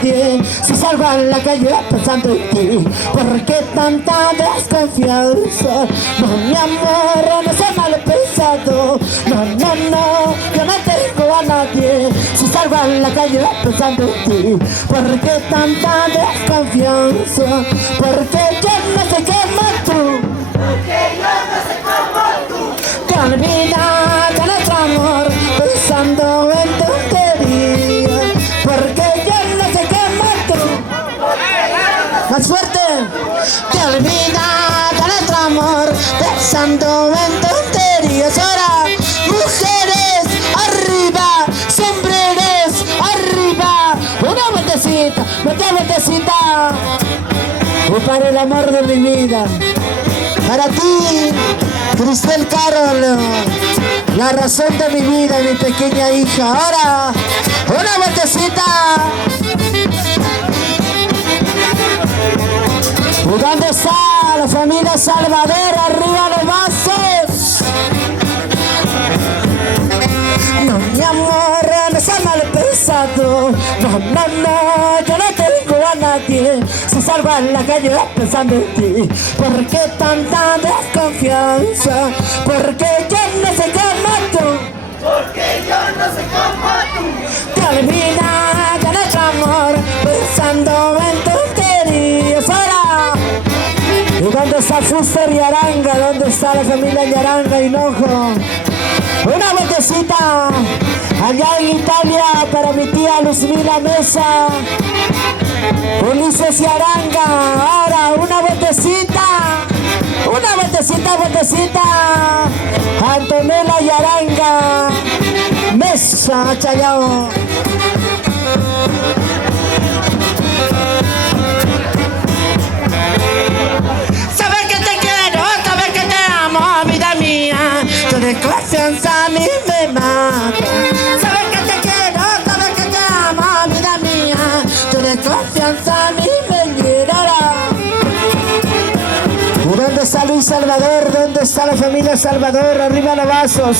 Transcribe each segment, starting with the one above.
nadie. Si salgo a la calle pensando en ti, ¿por qué tanta desconfianza? No, mi amor, no sea mal pensado. No, no, no, yo no tengo a nadie. Si salgo a la calle pensando en ti, ¿por qué tanta desconfianza? Porque yo no sé cómo tú. Porque yo no sé cómo tú. Te olvidas de nuestro amor pensando en tonterías. Porque yo no sé cómo tú. Más fuerte. Te olvidas de nuestro amor pensando en tonterías. Ahora, mujeres, arriba, sombreros, arriba. Una vueltecita, otra vueltecita. Y para el amor de mi vida, para ti, Cristel Carol, la razón de mi vida, mi pequeña hija. Ahora, una vueltecita. ¿Y dónde está la familia Salvador? Arriba los vasos. No, mi amor, no sea mal pensado. No, no, no, yo no tengo a nadie. Si salgo a la calle pensando en ti, ¿por qué tanta desconfianza? Porque yo no sé cómo tú. Porque yo no sé cómo tú. Te olvidas de nuestro amor pensando en tonterías. Ahora, ¿y dónde está Fuster y Aranga? ¿Dónde está la familia de Aranga y Hinojo? Una vueltecita allá en Italia para mi tía Luzmila Mesa, Ulises y Aranga. Ahora una vueltecita, vueltecita, Antonella y Aranga Mesa, Chayao. Sabes que te quiero, sabes que te amo, vida mía. Tu desconfianza a mí me mata. Sabes que te quiero, sabes que te amo, vida mía. Tu desconfianza a mí me liberará. ¿Y dónde está Luis Salvador? ¿Dónde está la familia Salvador? Arriba los vasos.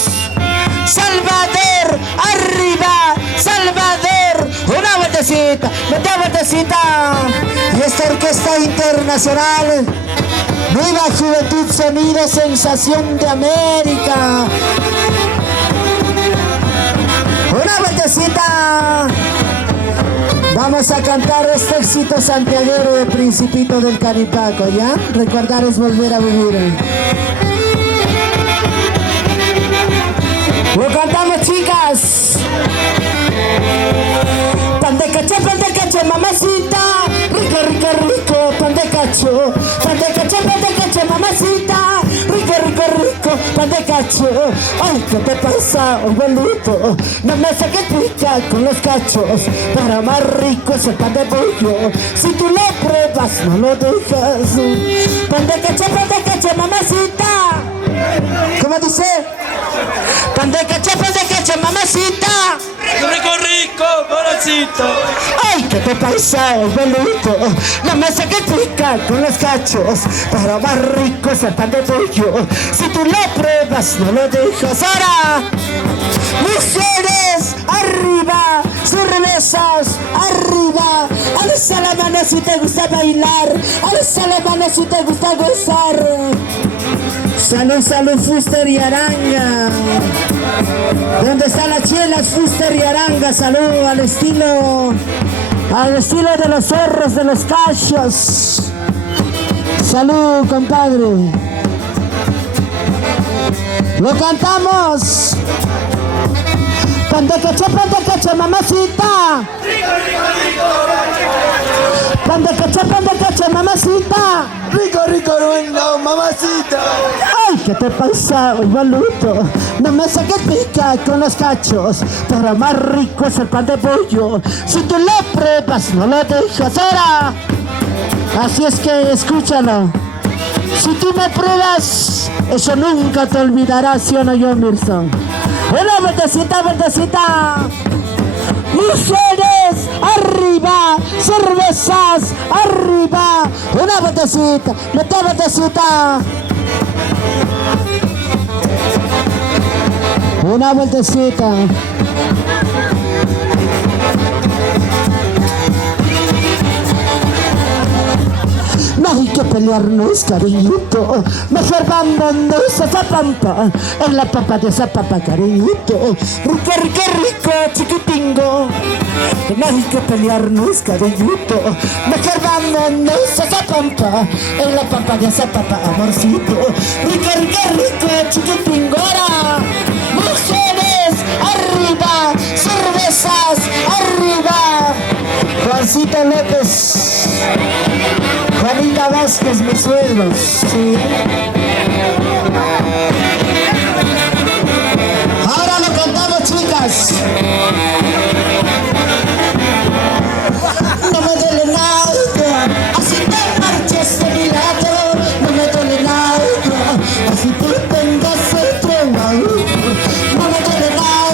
Salvador, arriba, Salvador. Una vueltecita, otra vueltecita. Y esta orquesta internacional, Nueva Juventud Sonido Sensación de América. Una vueltecita. Vamos a cantar este éxito santiaguero de Principito del Canipaco, ¿ya? Recordar es volver a vivir. Lo cantamos, chicas. Pan de cacho, mamacita. Rico, rico, rico, pan de cacho. Pan de cacho, mamacita. Rico, rico, rico, pan de cacho. Ay, ¿qué te pasa, abuelito? No me saques pica con los cachos. Para más rico es el pan de pollo. Si tú lo pruebas, no lo dejas. Pan de cacho, mamacita. ¿Cómo dice? Pan de cacho, mamacita. Rico, rico, mamacita. Ay, ¿qué te pasa, abuelito? No me saques pica con los cachos. Pero más rico es el pan de pollo. Si tú lo pruebas, no lo dejas. Ahora, mujeres, arriba, cervezas, arriba. Alza la mano si te gusta bailar. Alza la mano si te gusta gozar. Salud, salud, Fuster y Aranga. ¿Dónde están las chelas, Fuster y Aranga? Salud, al estilo de los zorros, de los cachos. Salud, compadre. Lo cantamos. Pan de cacho, mamacita. Rico, rico, rico. Pan de cacho, mamacita. Rico, rico, rico, mamacita. Ay, ¿qué te pasa, abuelito? No me saques pica con los cachos. Pero más rico es el pan de pollo. Si tú lo pruebas, no lo dejas. Ahora, así es que escúchalo. Si tú me pruebas, eso nunca te olvidarás, ¿sí o no, yo, Mirson? Una vueltecita, vueltecita. Mujeres, arriba, cervezas, arriba. Una vueltecita, otra vueltecita. Una vueltecita. No hay que pelearnos, cariñito. Mejor vámonos a Zapampa, en la pampa de Zapampa, cariñito. Rico, rico, rico, chiquitingo. No hay que pelearnos, cariñito. Mejor vámonos a Zapampa, en la pampa de Zapampa, amorcito. Rico, rico, rico, chiquitingo. Ahora, mujeres, arriba, cervezas, arriba. Juancito López, Juanita Vázquez, mis suegros, sí. Ahora lo cantamos, chicas. No me duele nada, así te marches de mi lado. No me duele nada, así tú tengas otro lado. No me duele nada,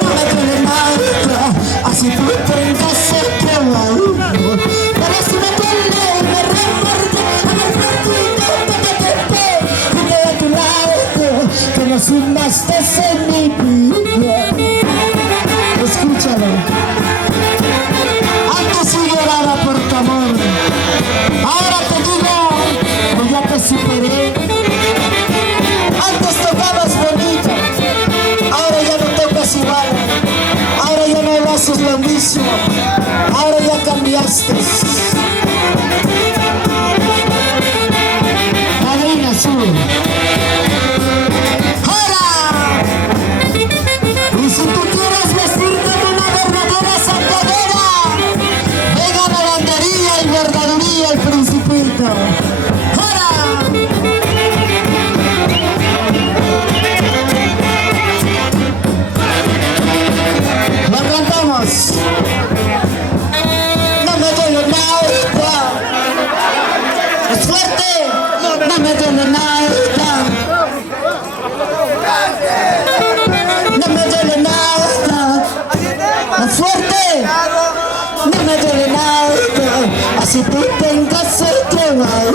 no me duele nada, así tú tengas otro lado. Pero si me duele y me remuerde, y de a tu lado, que no sumaste en mi vida. Escúchalo. Antes sí lloraba por tu amor. Ahora te digo, pues ya te superé. Antes tocabas bonito, ahora ya no tocas igual. Ahora ya no lo haces lo mismo. Ahora ya cambiaste. Madrina azul. Y si tú quieres vestirte de una verdadera santanera, venga la lavandería y verdaduría el Principito. ¡Hora! Lo cantamos. No me duele nada. Es fuerte. No me duele nada. No me duele nada, más fuerte, no me duele nada, así tú tengas otro lado.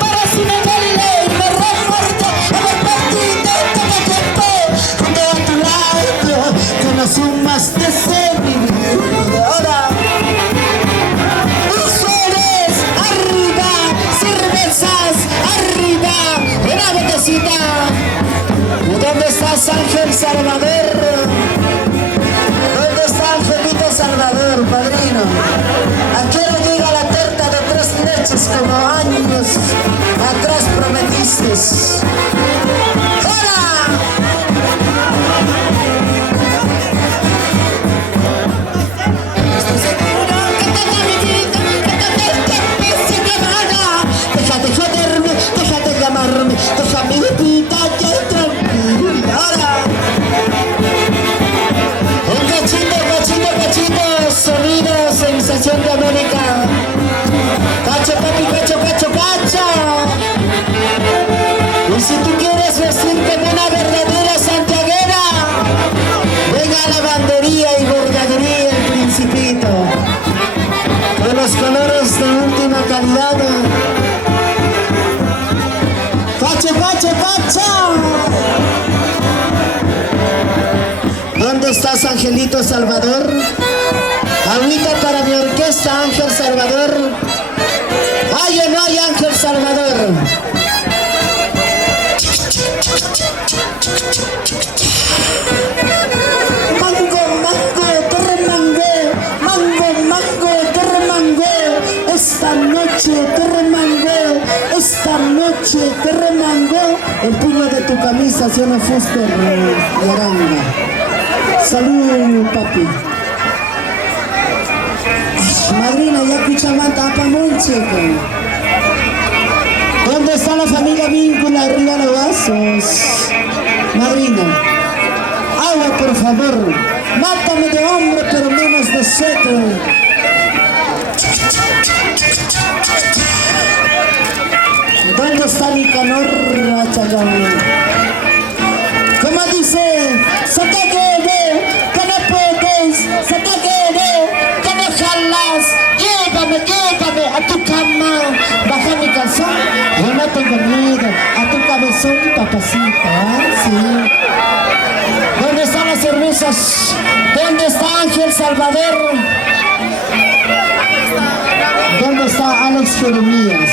Pero si me duele y me remuerde, haber perdido todo tiempo, junto a tu lado, que no sumaste en mi vida. Ahora, mujeres, arriba, cervezas, arriba, una botecita. ¿Dónde estás, Ángel Salvador? ¿Dónde está Angelito Salvador, padrino? ¿A qué hora llega la torta de 3 leches como años atrás prometiste? ¡Hola! Estoy seguro que toda mi vida, que todo el tiempo se me va. Deja de joderme, deja de llamarme, deja mi vida ya tranquila. Ahora, un cachito, sonido, sensación de América. Cacho, papi, cacho, cacho, cacho. Y si tú quieres vestirte de una verdadera santiaguera, venga a la lavandería y bordaduría el Principito. De los colores de última calidad. Cacho, cacho, cacho. ¿Dónde estás, Angelito Salvador? Agüita para mi orquesta, Ángel Salvador. ¿Hay o no hay Ángel Salvador? Mango, mango, te remangué. Mango, mango, te remangué. Esta noche te remangué. Esta noche te remangó el puño de tu camisa, si no fuiste naranja. Salud, papi. Madrina, ya escuchamanta apa monche. ¿Dónde está la familia Víncula? Arriba los vasos. Madrina, agua por favor. Mátame de hambre, pero menos de sed. ¿Dónde está Nicanor? ¿Cómo dice? Sataquere, que no puedes, Sataquere, que no jalas, llévame, llévame a tu cama, baja mi calzón, yo no tengo miedo, a tu cabezón, papacita, ¿eh? Sí. ¿Dónde están las cervezas? ¿Dónde está Ángel Salvador? ¿Dónde está Alex Jeremías?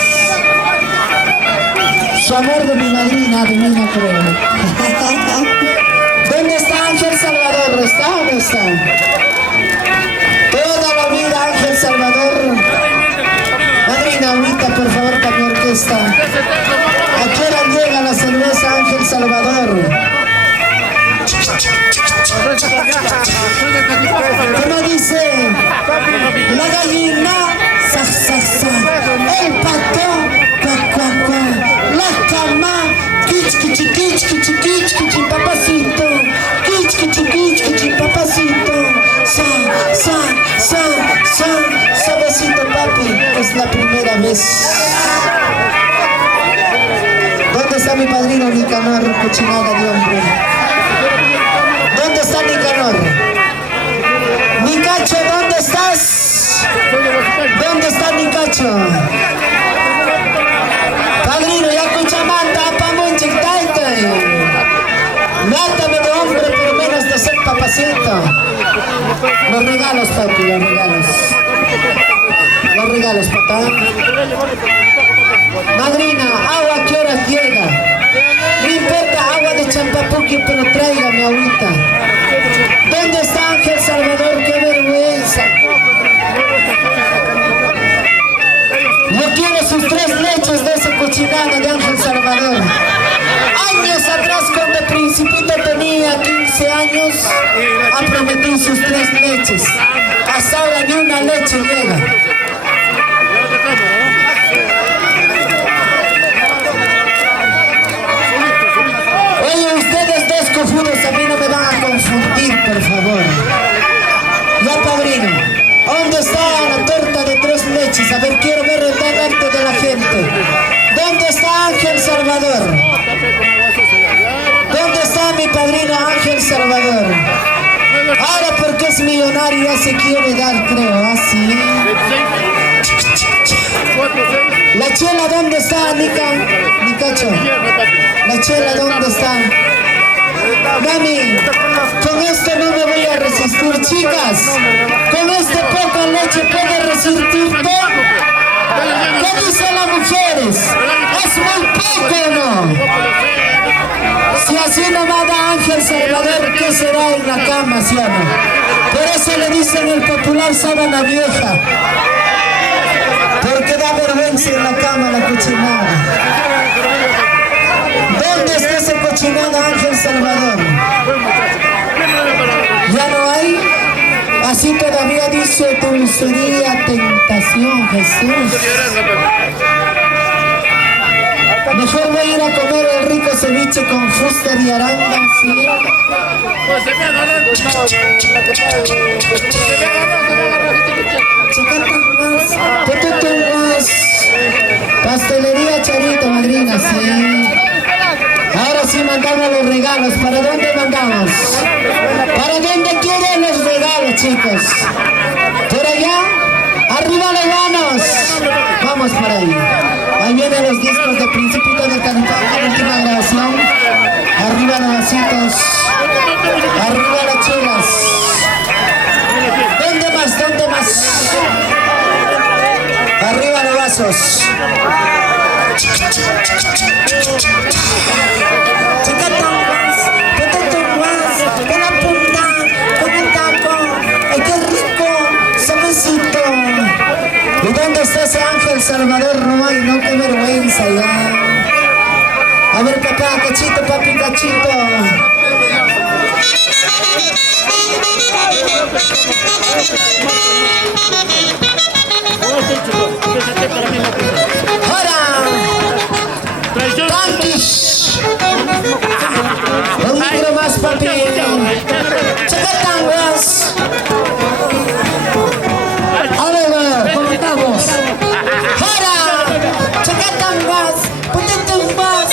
Su amor de mi madrina, adivina creo. ¿Dónde está Ángel Salvador? ¿Está o no está? Toda la vida Ángel Salvador. Madrina, ahorita por favor para mi orquesta. ¿A qué hora llega la cerveza Ángel Salvador? ¿Cómo dice? La gallina, sa, sa, sa. El pato, cuac, cuac, cuac. La cama, kich, kichi, kich, kichi, kich, kichi, papacito. Kich, kichi, kich, kichi, papacito. Sa, sa, sa, sa, suavecito, papi. Es la primera vez. ¿Dónde está mi padrino Nicanor, cochinada de hombre? ¿Dónde está Nicanor? Nicacho, ¿dónde estás? ¿Dónde está Nicacho? Padrino, ya escuchamanta, pamunchik, taite. Mátame de hombre, por lo menos de ser papacito. Los regalos, papi, los regalos. Los regalos, papá. Madrina, agua, ¿qué horas llega? No importa, agua de Champapuqui, pero tráigame ahorita. ¿Dónde está Ángel Salvador? ¡Qué vergüenza! Yo quiero sus 3 leches de ese cochinado de Ángel Salvador. Años atrás, cuando el Principito tenía 15 años, ha prometido sus 3 leches. Hasta ahora ni una leche llega. Oye, ustedes dos cojudos a mí no me van a confundir, por favor. Ya, padrino, ¿dónde está la torta de 3 leches? A ver, quiero ver el arte de la gente. ¿Dónde está Ángel Salvador? ¿Dónde está mi padrino Ángel Salvador? Ahora porque es millonario ya se quiere dar, creo, así. La chela, ¿dónde está, Nicacho? La chela, ¿dónde está? Mami, con esto no me voy a resistir, chicas. Con esta poca leche puede resistirte. ¿Qué dicen las mujeres? Es muy poco, ¿no? Si así no va a Ángel Salvador, ¿qué será en la cama, sí o no? Por eso le dicen el popular sábana vieja. Porque da vergüenza en la cama la cochinada. ¿Dónde está ese cochinado Ángel Salvador? ¿Ya no hay? Así todavía dice dulcería, tentación, Jesús. Mejor voy a ir a comer el rico ceviche con fuster y aranga, ¿sí? Pastelería Charito, madrina, sí. Ahora sí mandamos los regalos. ¿Para dónde mandamos? ¿Para dónde quieren los regalos, chicos? ¿Por allá? ¡Arriba las manos! Vamos por ahí. Ahí vienen los discos de Principito de California, última grabación. Arriba los vasitos. Arriba las chelas. ¿Dónde más? ¿Dónde más? Arriba los vasos. De la punta, con el taco. ¡Ay, qué rico! Suavecito. ¿Y dónde está ese Ángel Salvador? No hay, no, qué vergüenza ya. A ver, papá, cachito, papi, cachito. ¡Ahora! ¡Tanquish! Un micro más, papi. ¡Chacatanguas! A ver, ¿cómo estamos? ¡Ahora! ¡Chacatanguas! ¡Putetumbas!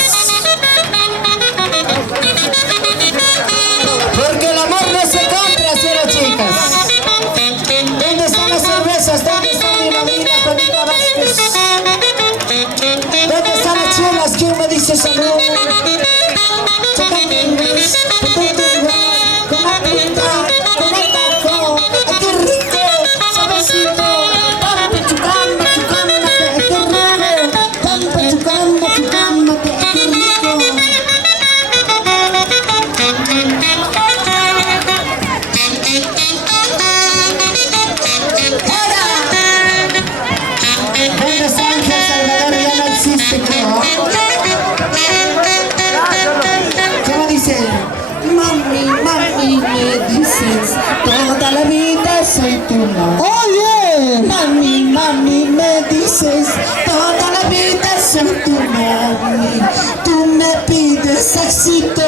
soy tu madre. Oye, Mami, mami, me dices, toda la vida soy tu mami. Tú me pides saxito,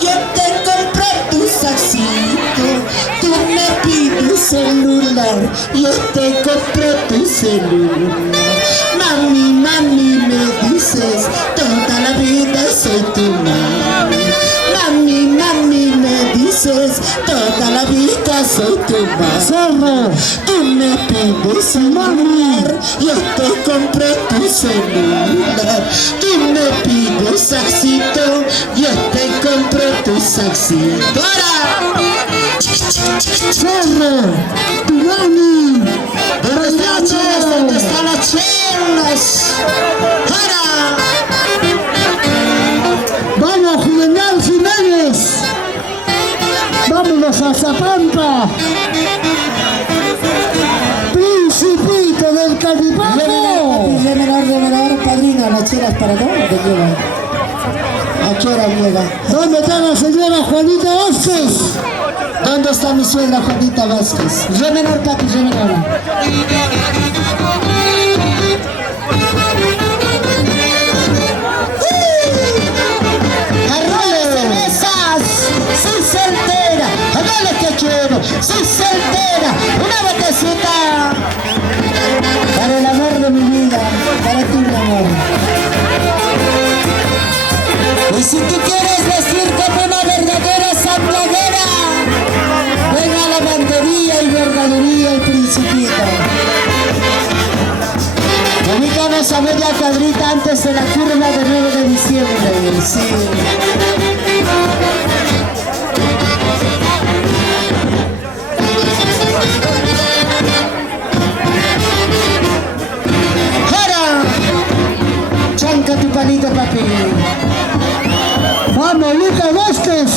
yo te compro tu saxito. Tú me pides celular, yo te compro tu celular. Mami, mami, me dices, toda la vida soy tu mami. Mami, mami, me dices, toda la vida soy tu madre. zorro, Tú me pides celular, yo te compro tu celular. Tú me pides saxito, yo te compro tu saxito. ¡Ahora! zorro, tu mami, ¿Dónde están las chelas? ¿Dónde están las chelas? ¡Ahora! vamos Juvenal Jiménez, vámonos a Zapampa, Principito del Calipato. Re menor, padrino, las chelas para dónde llevan. ¿A qué hora llega? ¿Dónde está la señora Juanita Vázquez? ¿Dónde está mi suegra Juanita Vázquez? Re menor, papi, re menor. Soy soltera, haga lo que quiero, soy soltera, una botecita para el amor de mi vida, para ti mi amor. Y si tú quieres vestir como una verdadera santiaguera, ven a la bandería y verdadería el Principito. Ubicamos a media cuadrita antes de la curva del 9 de diciembre, sí. Chanca tu palito, papi. Vamos Luca Vázquez,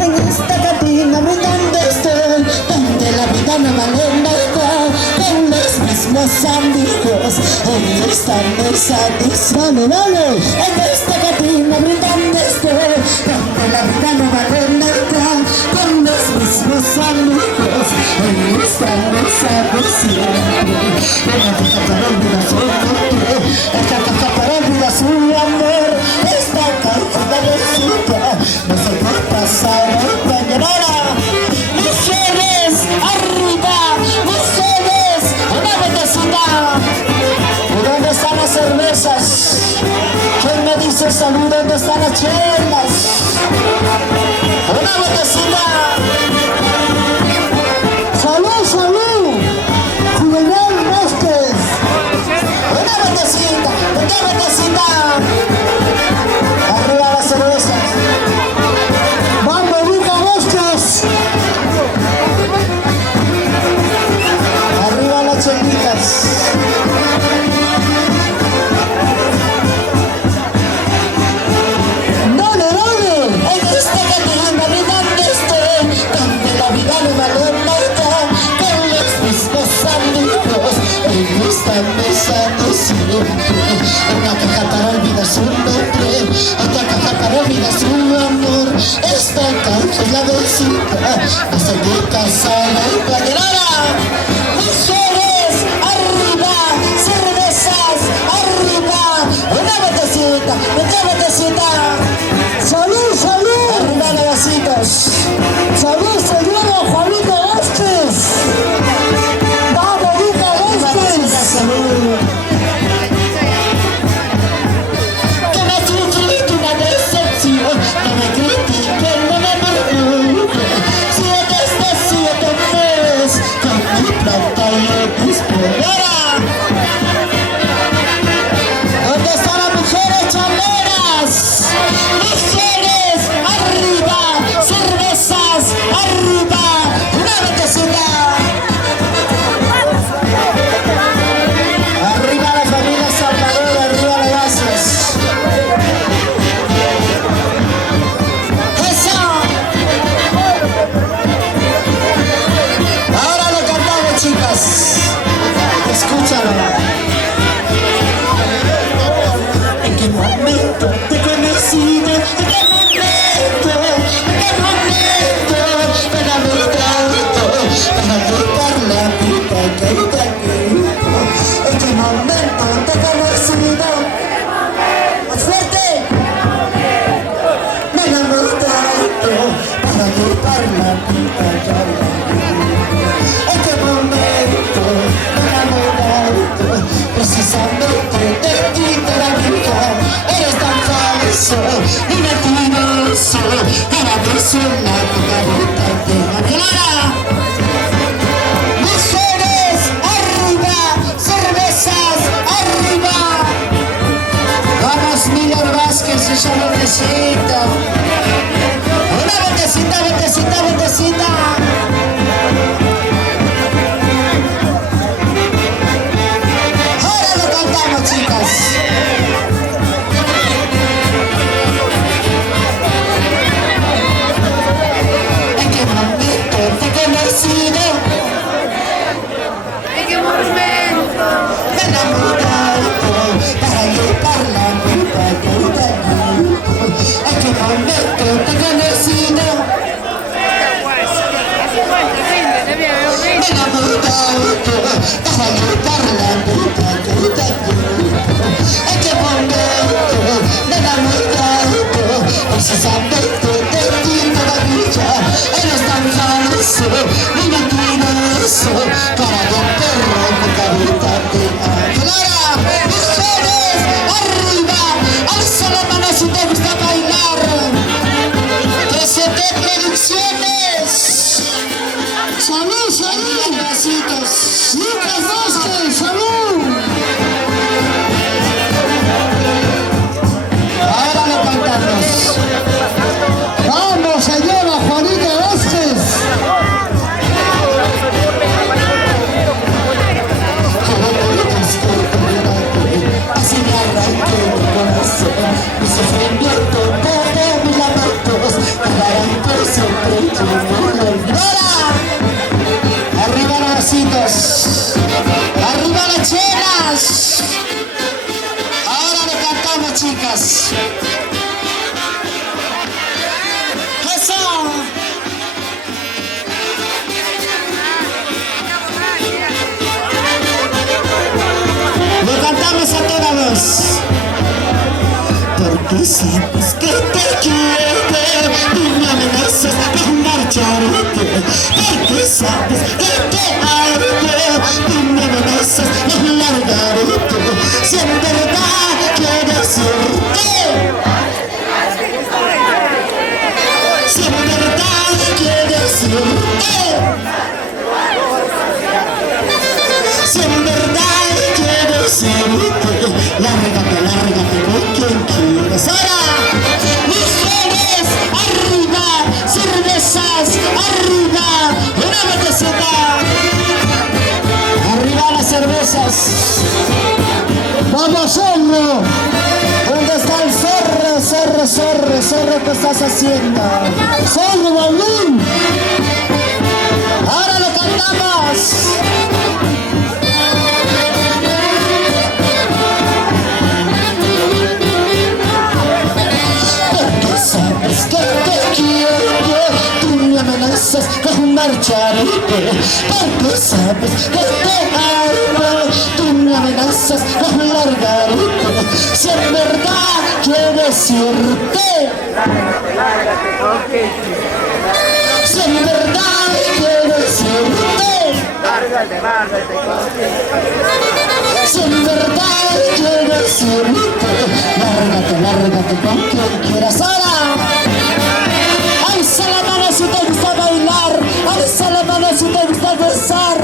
En esta cantina donde estoy, donde la vida me vale nada, con los mismos amigos, en esta mesa dice, dale, dale. en esta cantina donde estoy, donde la vida no vale nada, con los mismos amigos, en esta mesa de siempre. Una caja para olvidar su nombre, esta caja para olvidar su amor, esta caja de chica, no se puede pasar el pañuelo. Mujeres, arriba, mujeres, una botecita. ¿Y dónde están las cervezas? ¿Quién me dice salud? ¿Dónde están las chelas? Una botecita. Salud, salud, Juvenal Vázquez. Una botecita, una botecita. Arriba las cervezas. Vamos Luca Vázquez, Arriba las chelitas. dale, dale. En esta cantina de donde estoy, donde la vida no vale nada, con los mismos amigos, en esta mesa de siempre. Una caja para olvidar su nombre, otra caja para olvidar su amor. Esta caja es la vecina, no se puede casar la playera. Mujeres, arriba, cervezas, arriba, una botecita, una botecita. Salud, salud, Arriba de vasitos. salud señora Juanita Vázquez. Vamos Luca Vázquez. Salud. Que me sufriste una decepción, no me critiquen, no me murmuren. 7 de 7 meses. la cucarita tenga clara. Mujeres, arriba, cervezas, arriba. Vamos, Miller Vázquez, ella lo necesita. Una vueltecita, vueltecita, vueltecita. Ahora lo cantamos, chicas. ¿En qué momento te he conocido? ¿En qué momento? Me he enamorado para llevar la vida que tengo. ¿En qué momento te he conocido? Me he enamorado para llevar la vida que tengo. ¿En qué momento me he enamorado? Precisamente de ti todavía eres tan falso, ni mentiroso, cara de perro con carita de clara. Mujeres, arriba, alza la mano si te gusta bailar. Que se te producciones. ¡Salud, salud! Besitos. ¡Lucas Vázquez, salud! Ahora lo cantamos. ¡Vamos, señora Juanita Vázquez! Así me arranqué mi corazón y sufrimiento todo mis lamentos quedarán por siempre yo no lo olvidará. Arriba los vasitos, arriba las chelas. Ahora lo cantamos, chicas. ¡Eso! Lo cantamos a toda voz. Porque sabes que te quiero y me amenazas de marcharte. Porque sabes que te amo y me amenazas de largarte. Si en verdad quiero decirte, si en verdad quiero decirte, si en verdad quiero decirte, lárgate, lárgate con quien quieras. Ahora, mujeres, arriba, cervezas, arriba, una botecita. Arriba las cervezas. ¡Vamos, zorro! ¿Dónde está el zorro, zorro, zorro, zorro? ¿Qué estás haciendo? ¡Zorro, Baulín! Ahora lo cantamos. Porque sabes que te quiero, tú me amenazas con marcharte. Porque sabes que te amo, tú me amenazas con largarte. Si en verdad quiero decirte, si en verdad quiero decirte, si en verdad quiero decirte, lárgate, lárgate con quien quieras. Ahora, alza la mano si te gusta bailar, alza la mano si te gusta gozar.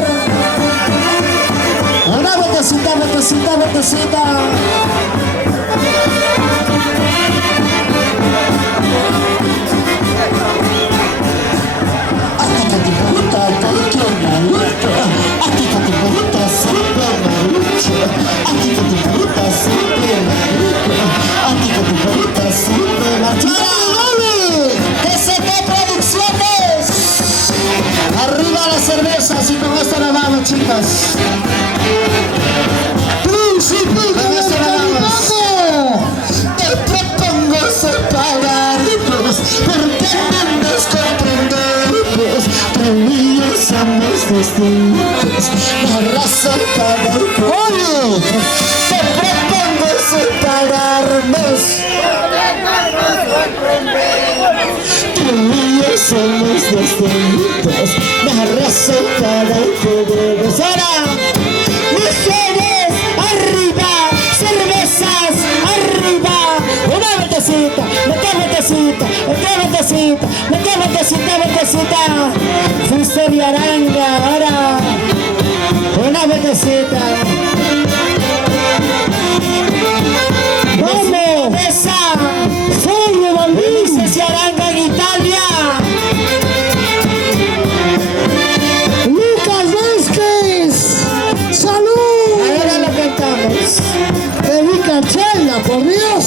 Una vueltecita, vueltecita, vueltecita. A ti que te gusta cualquier maluco, a ti que te gusta siempre maluco, a ti que te gusta siempre maluco, a ti que te gusta siempre maluco. ¡TCT Producciones! Arriba las cervezas y con esto nos vamos, chicas. ¡Príncipe Con esto nos vamos. Te propongo separarnos porque no nos comprendemos. Tú y yo somos distintos, la razón para el pollo. Te propongo separarnos. Tú y yo somos distintos, la razón para el pollo. Ahora, mujeres, arriba, cervezas, arriba. Una vueltecita, otra vueltecita, otra vueltecita. Fuiste de Aranga, ahora una vueltecita. ¿Dónde? Esa. Soy de Valdís y Aranga en Italia. Lucas Vázquez, salud. Ahora lo cantamos. Erika Chela, por Dios.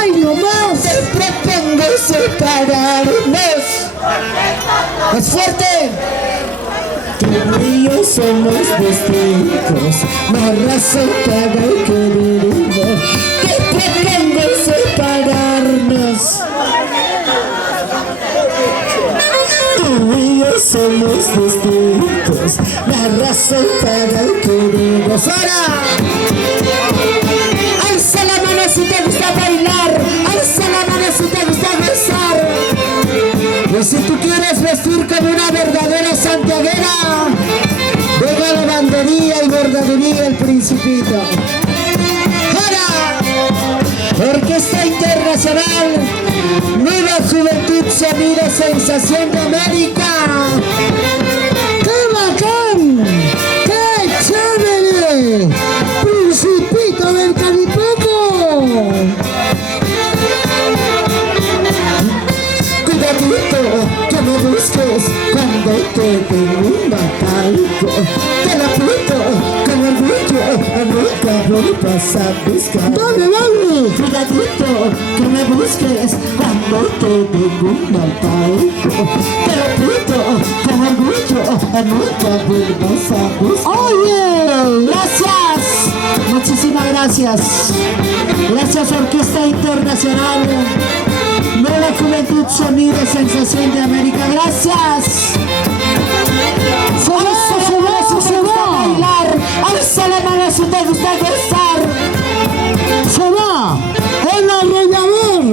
Ay, no más. Te propongo separarnos. Más fuerte. Tú y yo somos distintos, no hay razón para querernos. Te propongo separarnos. Tú y yo somos distintos, no hay razón para querernos. ¡Ahora! Alza la mano si te gusta bailar, alza la mano si te gusta besar. Y si tú quieres vestir como una verdadera santiaguera, venga lavandería y bordadería El Principito. ¡Ahora! Orquesta Internacional, Nueva Juventud Sonido Sensación de América. ¡Qué bacán! ¡Qué chévere! ¡Principito del Calipoco! Cuidadito, que me busques cuando te tengo un bacalco. Te la aprieto con orgullo, nunca vuelvas a buscar. ¡Dale, dale! Cuidadito, que me busques cuando te tengo un bacalco. Te la aprieto con orgullo, nunca vuelvas a buscar. ¡Oye! Gracias, muchísimas gracias. Gracias Orquesta Internacional, Nueva Juventud Sonido Sensación de América. Gracias. ¡Se va, se va! Bailar, alza la mano si te gusta gozar. ¡Se va! ¡El arrollador!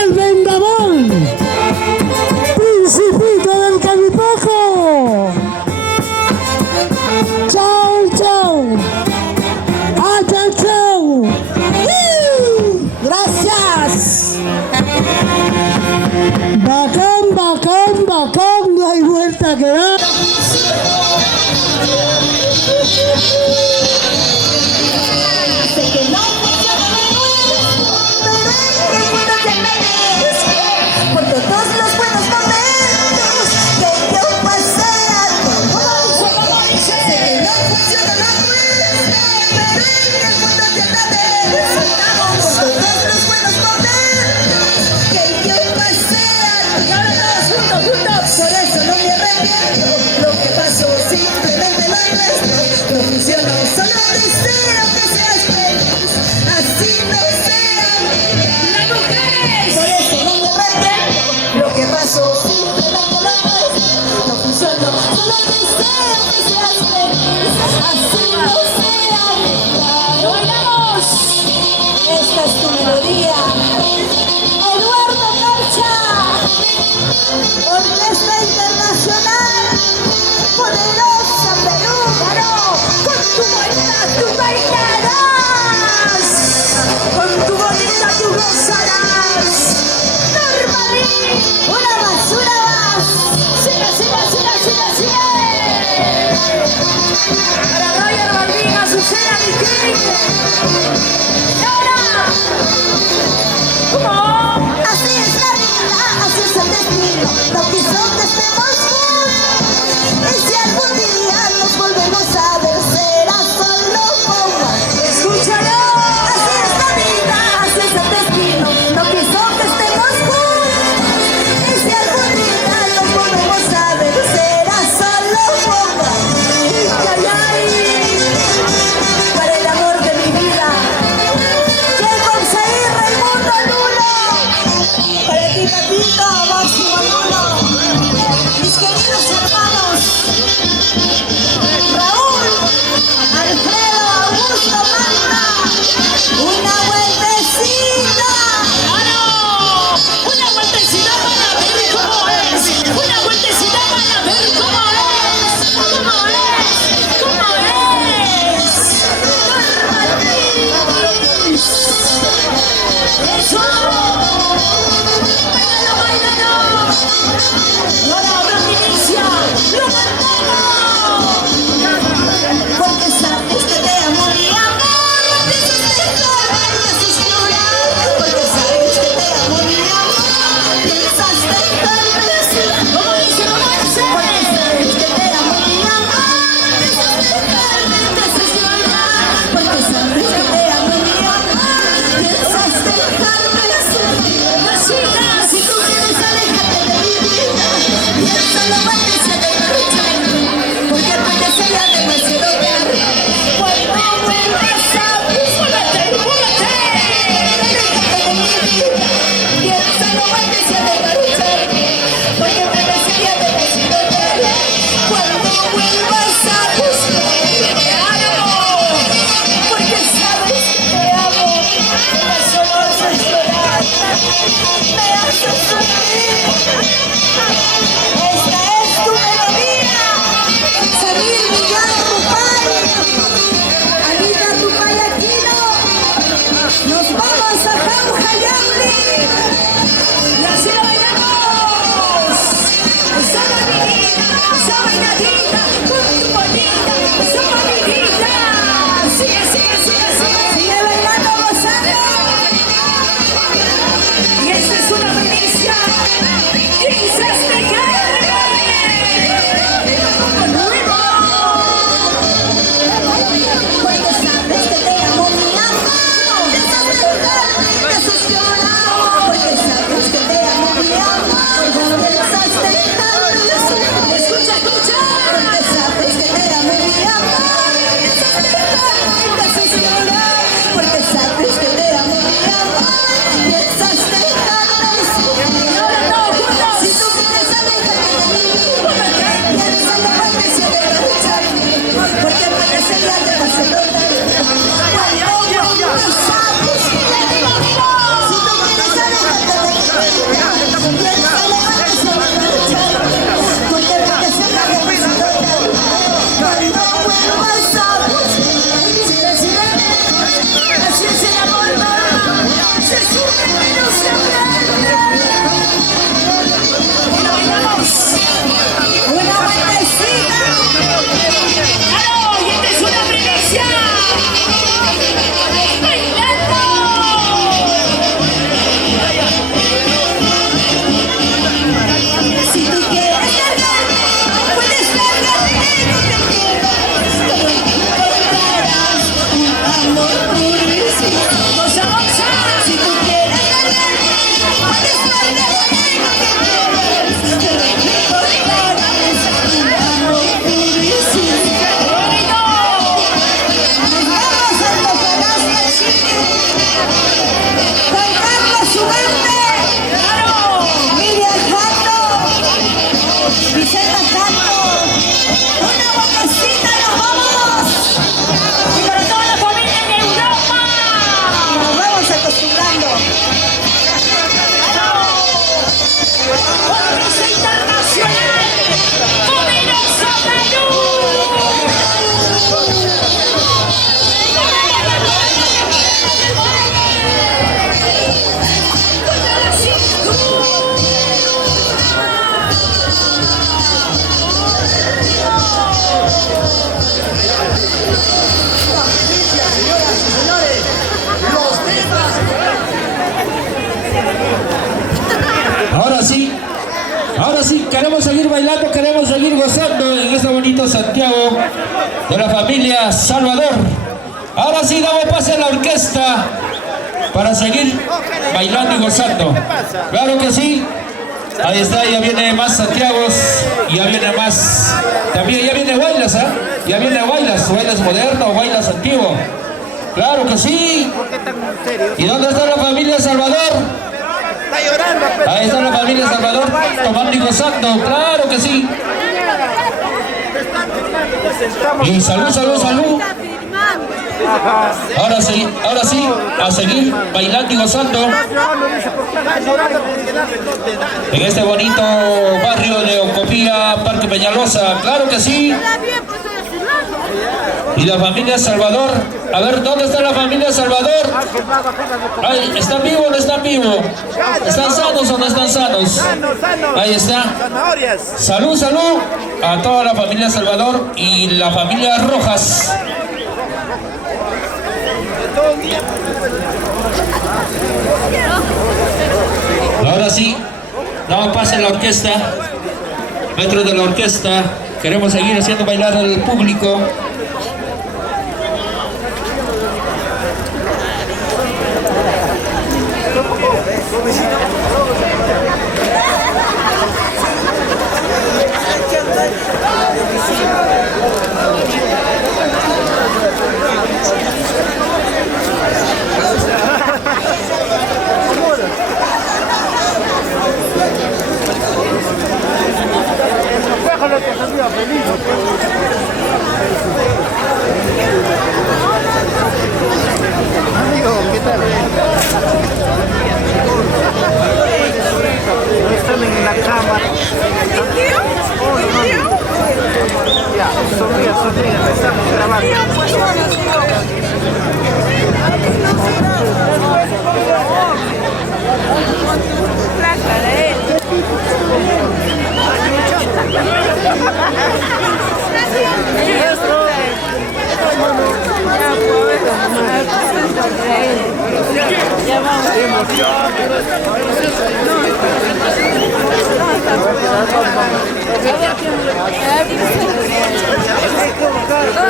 ¡El vendaval! ¡Principito del Calipoco! ¡Chao, chao! ¡Ah, chao, chao! Gracias. Bacán, bacán, bacán, no hay vuelta que dar. Sé que no funciona de nuevo, pero en el mundo te agradezco por todos los buenos momentos que yo pasé a tu amor. Sé que no funciona de nuevo, pero en el mundo te agradezco por todos los buenos momentos que yo pasé a tu amor. Por eso no me arrepiento, lo que pasó simplemente no es nuestro, no funcionó, solo deseo que seas feliz, así no sea las mujeres. Por eso no me arrepiento, lo que pasó simplemente no es nuestro, no funcionó, solo deseo que seas feliz, así no sea. ¡Bailamos! Esta es tu melodía. Eduardo Carcha, Orquesta Internacional, poderosa Perú, claro, con tu bonita tú bailarás, con tu bonita tú gozarás. Normalín, una más, sigue, sigue, sigue, sigue, sigue. Para Roger Balvin, Azucena, mi king. Y ahora, ¿cómo? Así es la vida, así es el destino, no quiso que estemos juntos. Y si algún día nos volvemos a ver, será solo como escúchalo. Así es la vida, así es el destino, no quiso que estemos juntos. Y si algún día nos volvemos a ver, será solo como ay, ay, para el amor de mi vida. Quiero conseguir Raimundo Lulo, para ti, Pepito, Máximo Lulo, mis queridos hermanos Raúl, Alfredo, Augusto, Magda, una vueltecita. ¡Claro! Una vueltecita para ver cómo es, una vueltecita para ver cómo es, cómo es, cómo es. Normalis. Eso. Bailalo, Ahora sí, queremos seguir bailando, queremos seguir gozando en este bonito Santiago de la familia Salvador. Ahora sí, damos pase a la orquesta para seguir bailando y gozando. Claro que sí. Ahí está, ya viene más Santiagos, ya viene más, también ya viene bailas, ¿ah? Ya viene bailas moderno, bailas antiguo. Claro que sí. ¿Y dónde está la familia Salvador? Ahí está la familia Salvador tomando y gozando, claro que sí. Y salud, salud, salud. Ahora sí, a seguir bailando y gozando en este bonito barrio de Ocopía, Parque Peñalosa, claro que sí. Y la familia Salvador, a ver, ¿dónde está la familia Salvador? Ay, ¿están vivos o no están vivos? ¿Están sanos o no están sanos? Ahí está. Salud, salud a toda la familia Salvador y la familia Rojas. Ahora sí, damos pase a la orquesta. Dentro de la orquesta queremos seguir haciendo bailar al público. Amigo, ¿qué tal? Están en la cama. Ya, sonríe, estamos grabando.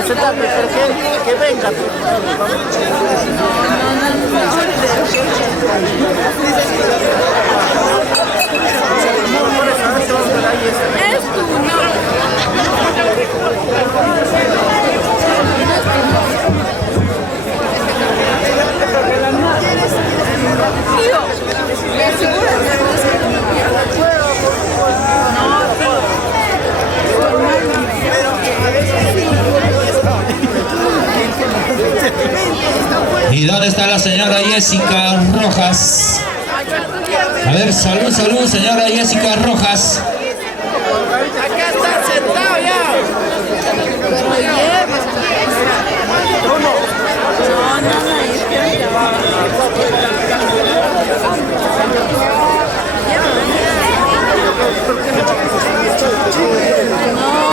Presentarme, que venga. ¿Y dónde está la señora Jessica Rojas? A ver, salud, salud, señora Jessica Rojas. Acá está sentado ya.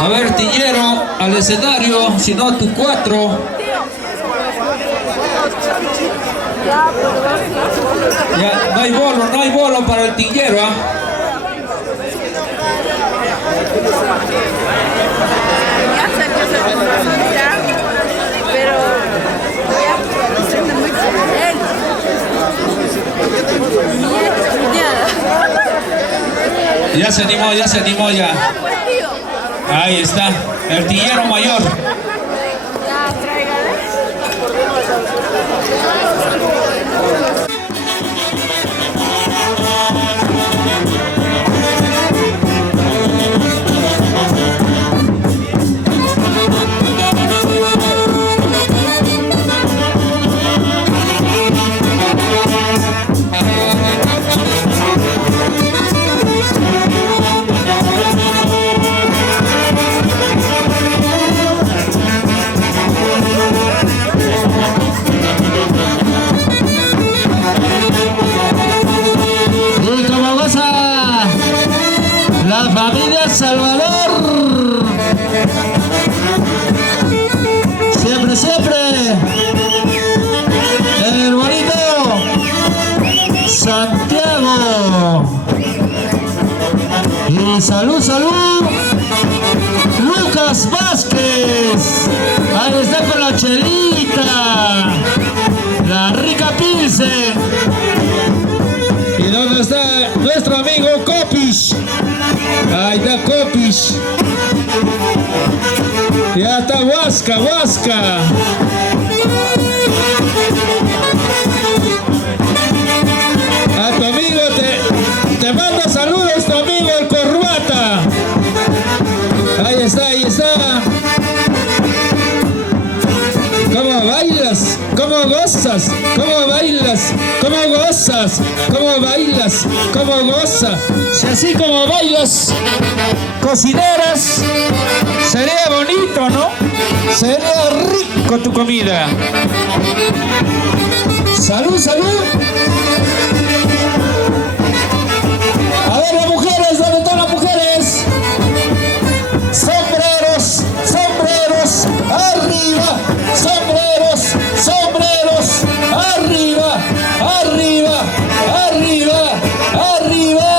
A ver, Tillero, al escenario, si no tu 4. Ya, no hay bolo para el Tillero, ¿ah? Ya se animó ya. Ahí está, el Tillero mayor. Salvador, siempre el bonito Santiago. Y Y salud, salud. Lucas Vázquez. Ahí está con la chelita. La rica Pilsen. ¿Y dónde está nuestro amigo Copish? Ahí está Copish. Ya está Huasca, Huasca. A tu amigo te manda saludos, tu amigo el Corbata. Ahí está, ahí está. ¿Cómo bailas? ¿Cómo gozas? ¿Cómo bailas? ¿Cómo gozas? ¿Cómo bailas? ¿Cómo gozas? Si así como bailas, cocineras, sería bonito, ¿no? Sería rico tu comida. Salud, salud. A ver, las mujeres, ¿dónde están las mujeres? Sombreros, sombreros, arriba, sombreros, sombreros, arriba, arriba, arriba, arriba.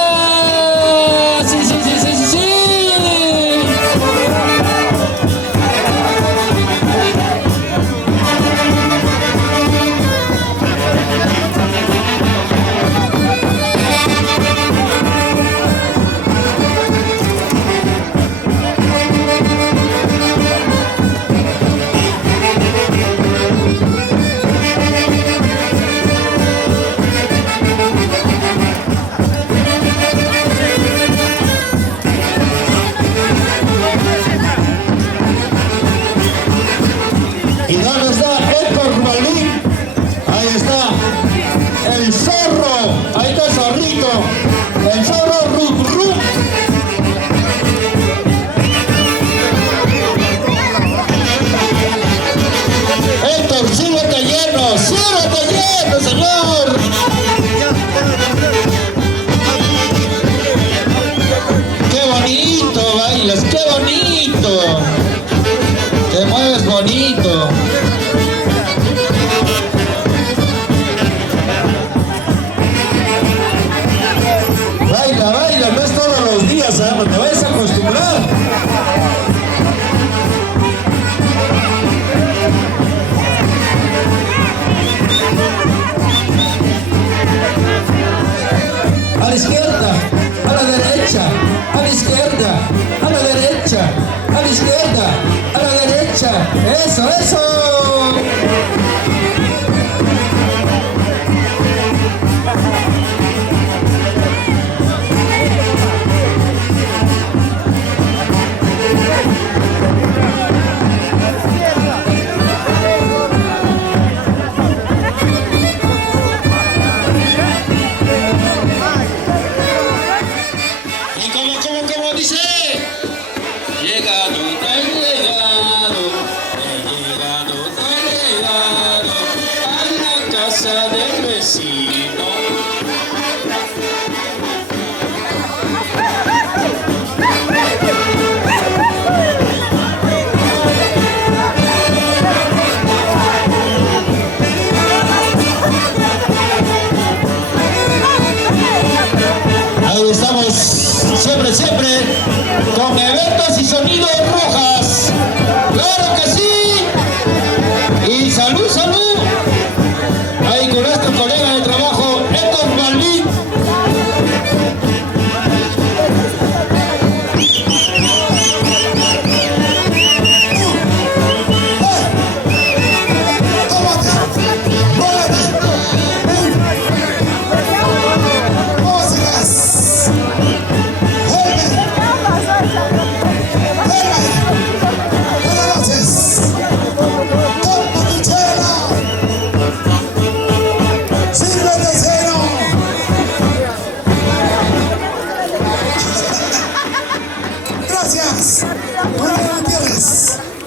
Sí, sí, sí, sí, sí, sí. ¿Y dónde está Héctor Balín? Ahí está. El zorro. Ahí está el zorrito. El zorro Rup Rup. Héctor, sírvete lleno. Sírvete lleno, señor. Qué bonito bailas. Qué bonito. Te mueves bonito. Baila, baila, no es todos los días, ¿eh? Te vayas a acostumbrar. A la izquierda, a la derecha, a la izquierda, a la derecha, a la izquierda, a la derecha. Eso, eso. ¿Y cómo dice? Llegado, tan llegado, he llegado, tan llegado a la casa del vecino. Ahí estamos, siempre, siempre, con eventos y sonidos rojas. ¡Claro que sí!